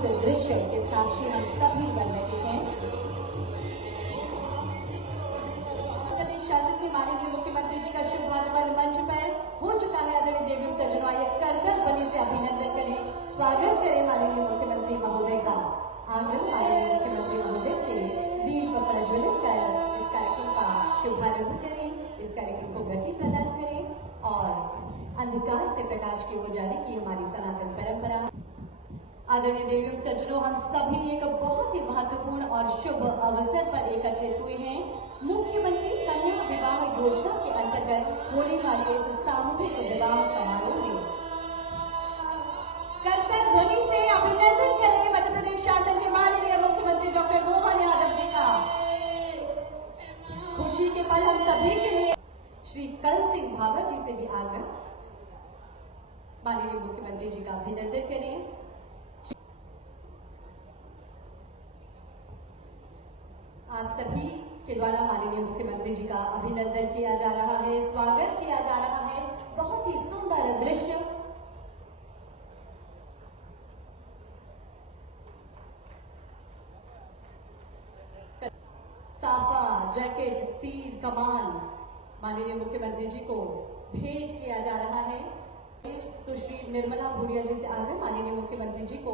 अद्भुत दृश्य के साक्षी हम सभी बन रहे हैं। प्रदेश शासन के माननीय मुख्यमंत्री जी का शुभ आगमन मंच पर हो चुका है। आदरणीय देवेंद्र सज्जनों, आइए कर बनी से अभिनंदन करें, स्वागत करें माननीय मुख्यमंत्री महोदय का। आगमन माननीय मुख्यमंत्री महोदय से दीप प्रज्वलित कर इस कार्यक्रम का शुभारंभ करें, इस कार्यक्रम को गति प्रदान करें और अंधकार से प्रकाश की ओर जाने की हमारी सनातन परंपरा। आदरणीय देवेंद्र सज्जनों, हम सभी एक बहुत ही महत्वपूर्ण और शुभ अवसर पर एकत्रित हुए हैं। मुख्यमंत्री कन्या विवाह योजना के अंतर्गत होने वाले इस सामूहिक विवाह समारोह में करतल ध्वनि से अभिनंदन करें मध्य प्रदेश शासन के माननीय मुख्यमंत्री डॉक्टर मोहन यादव जी का। खुशी के पल हम सभी के लिए। श्री कल सिंह भाभा जी से भी आकर माननीय मुख्यमंत्री जी का अभिनंदन करें। आप सभी के द्वारा माननीय मुख्यमंत्री जी का अभिनंदन किया जा रहा है, स्वागत किया जा रहा है। बहुत ही सुंदर दृश्य। साफा, जैकेट, तीर, कमान माननीय मुख्यमंत्री जी को भेंट किया जा रहा है। तो श्री निर्मला भूरिया जी से आकर माननीय मुख्यमंत्री जी को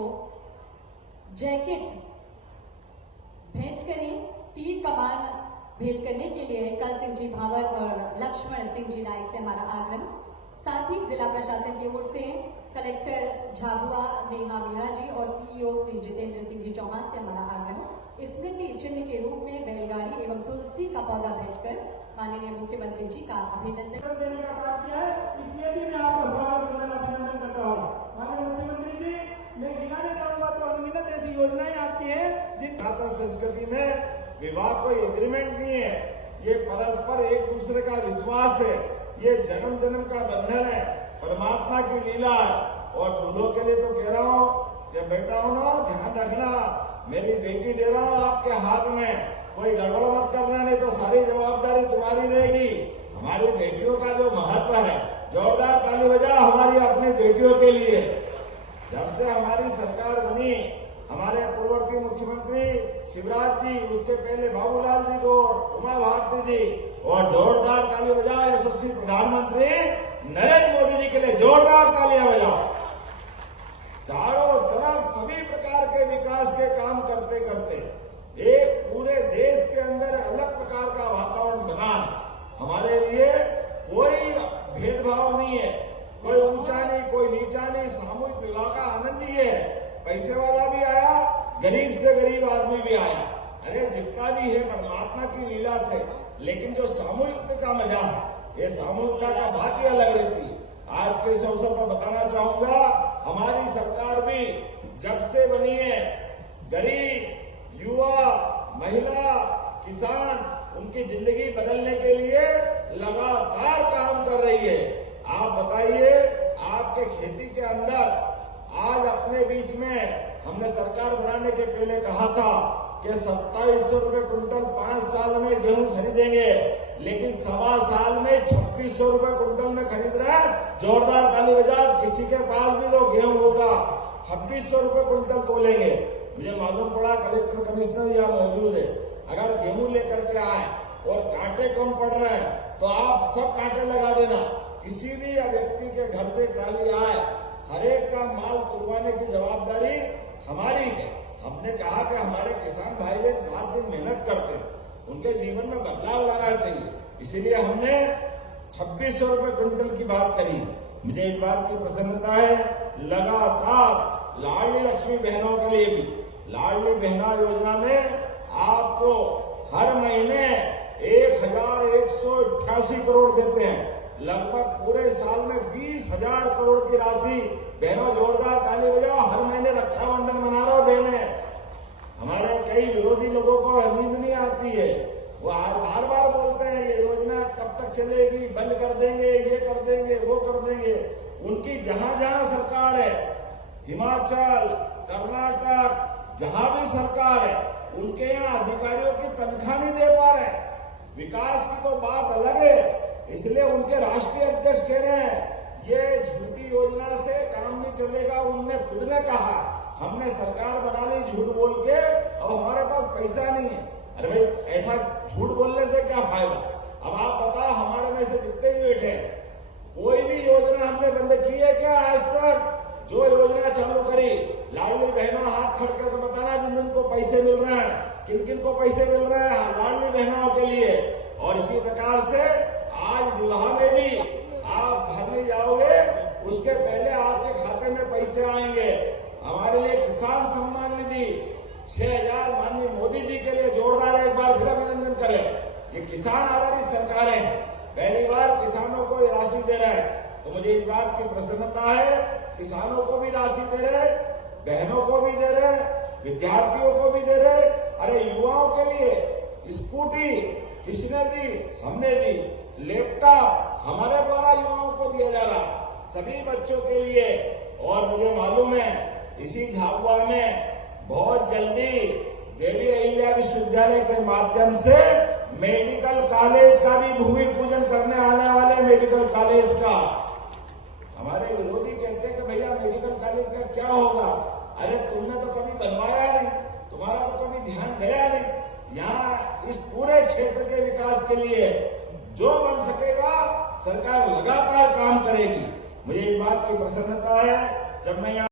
जैकेट भेंट करें। तीर कमान भेंट करने के लिए कल सिंह जी भावर और लक्ष्मण सिंह जी नाइक से हमारा आग्रह। साथ ही जिला प्रशासन की ओर से कलेक्टर झाबुआ नेहा मीणा जी और सीईओ श्री जितेंद्र सिंह जी चौहान से हमारा आग्रह। स्मृति चिन्ह के रूप में बैलगाड़ी एवं तुलसी का पौधा भेंट कर माननीय मुख्यमंत्री जी का अभिनंदन देने का कार्य किया है, इसलिए भी मैं आपका स्वागत अभिनंदन करता हूँ। माननीय मुख्यमंत्री जी, मैं गिनाने चाहूंगा तो अनगिनत ऐसी योजनाएं आपकी है जिन संस्कृति में विवाह कोई एग्रीमेंट नहीं है, ये परस्पर एक दूसरे का विश्वास है, ये जन्म जन्म का बंधन है, परमात्मा की लीला है। और दूल्हों के लिए तो कह रहा हूँ कि बेटा हो ना, ध्यान रखना, मेरी बेटी दे रहा हूँ आपके हाथ में, कोई गड़बड़ मत करना, नहीं तो सारी जवाबदारी तुम्हारी रहेगी। हमारी बेटियों का जो महत्व है, जोरदार ताली बजा हमारी अपनी बेटियों के लिए। जब से हमारी सरकार बनी, हमारे पूर्ववर्ती मुख्यमंत्री शिवराज जी, उसके पहले बाबूलाल जी को और उमा भारती जी, और जोरदार ताली बजाओ यशस्वी प्रधानमंत्री नरेंद्र मोदी जी के लिए जोरदार तालियां बजाओ। चारों तरफ सभी प्रकार के विकास के काम करते करते एक पूरे देश के अंदर अलग प्रकार का वातावरण बना। हमारे लिए कोई भेदभाव नहीं है, कोई ऊंचा नहीं, कोई नीचा नहीं। सामूहिक विवाह का आनंद ये है, पैसे वाला भी आया, गरीब से गरीब आदमी भी आया। अरे जितना भी है परमात्मा की लीला से, लेकिन जो सामूहिकता का मजा है, ये सामूहिकता का बात ही अलग रहती है। आज के इस अवसर पर बताना चाहूंगा, हमारी सरकार भी जब से बनी है, गरीब, युवा, महिला, किसान, उनकी जिंदगी बदलने के लिए लगातार काम कर रही है। आप बताइए, आपके खेती के अंदर आज अपने बीच में हमने सरकार बनाने के पहले कहा था कि 2700 रुपए कुंटल 5 साल में गेहूं खरीदेंगे, लेकिन 1.25 साल में 2600 रुपए कुंटल में खरीद रहे हैं। जोरदार ताली बजा, किसी के पास भी तो गेहूं होगा 2600 रुपए कुंटल तोलेंगे। मुझे मालूम पड़ा कलेक्टर कमिश्नर यहाँ मौजूद है, अगर गेहूं लेकर के आए और कांटे कम पड़ रहे हैं तो आप सब कांटे लगा देना। किसी भी व्यक्ति के घर से ट्राली आए, हरेक का माल तुलवाने की जवाबदारी हमारी है। हमने कहा कि हमारे किसान भाई लोग रात दिन मेहनत करते हैं, उनके जीवन में बदलाव लाना चाहिए, इसीलिए हमने 2600 रुपए क्विंटल की बात करी। मुझे इस बात की प्रसन्नता है, लगातार लाडली लक्ष्मी बहनों के लिए भी लाडली बहना योजना में आपको हर महीने 1188 करोड़ देते हैं। लगभग पूरे साल में 20,000 करोड़ की राशि। बहनों जोरदार ताली बजाओ, हर महीने रक्षाबंधन मना रहा बहने। हमारे कई विरोधी लोगों को नींद नहीं आती है, वो बार बार बोलते हैं ये योजना कब तक चलेगी, बंद कर देंगे, ये कर देंगे, वो कर देंगे। उनकी जहां जहां सरकार है, हिमाचल, कर्नाटक, जहां भी सरकार है, उनके यहाँ अधिकारियों की तनख्वाह नहीं दे पा रहे। विकास की तो बात अलग है, इसलिए उनके राष्ट्रीय अध्यक्ष कह रहे हैं ये झूठी योजना से काम नहीं चलेगा। उनने खुद ने कहा हमने सरकार बना ली झूठ बोल के, अब हमारे पास पैसा नहीं है। अरे भाई ऐसा झूठ बोलने से क्या फायदा? अब आप बताओ, हमारे में से जितने भी बैठे हैं, कोई भी योजना हमने बंद की है क्या आज तक? जो योजना चालू करी, लाडली बहनों हाथ खड़ करके बताना जिन जिन को पैसे मिल रहे हैं, किन किन को पैसे मिल रहे हैं लाडली बहनों के लिए। और इसी प्रकार से आज विवाह में भी आप घर नहीं जाओगे, उसके पहले आपके खाते में पैसे आएंगे। हमारे लिए किसान सम्मान निधि 6,000 माननीय मोदी जी के लिए जोरदार एक बार फिर अभिनंदन करें। ये किसान आधारित सरकारें पहली बार किसानों को राशि दे रहे हैं, तो मुझे इस बात की प्रसन्नता है। किसानों को भी राशि दे रहे, बहनों को भी दे रहे, विद्यार्थियों को भी दे रहे। अरे युवाओं के लिए स्कूटी किसने दी? हमने दी। लैपटॉप हमारे द्वारा युवाओं को दिया जा रहा, सभी बच्चों के लिए। और मुझे मालूम है इसी झाबुआ में बहुत जल्दी देवी अहिल्या विश्वविद्यालय के माध्यम से मेडिकल कॉलेज का भी भूमि पूजन करने आने वाले। मेडिकल कॉलेज का हमारे विरोधी कहते हैं कि भैया मेडिकल कॉलेज का क्या होगा? अरे तुमने तो कभी बनवाया नहीं, तुम्हारा तो कभी ध्यान गया नहीं। यहाँ इस पूरे क्षेत्र के विकास के लिए जो बन सकेगा सरकार लगातार काम करेगी। मुझे इस बात की प्रसन्नता है जब मैं यहाँ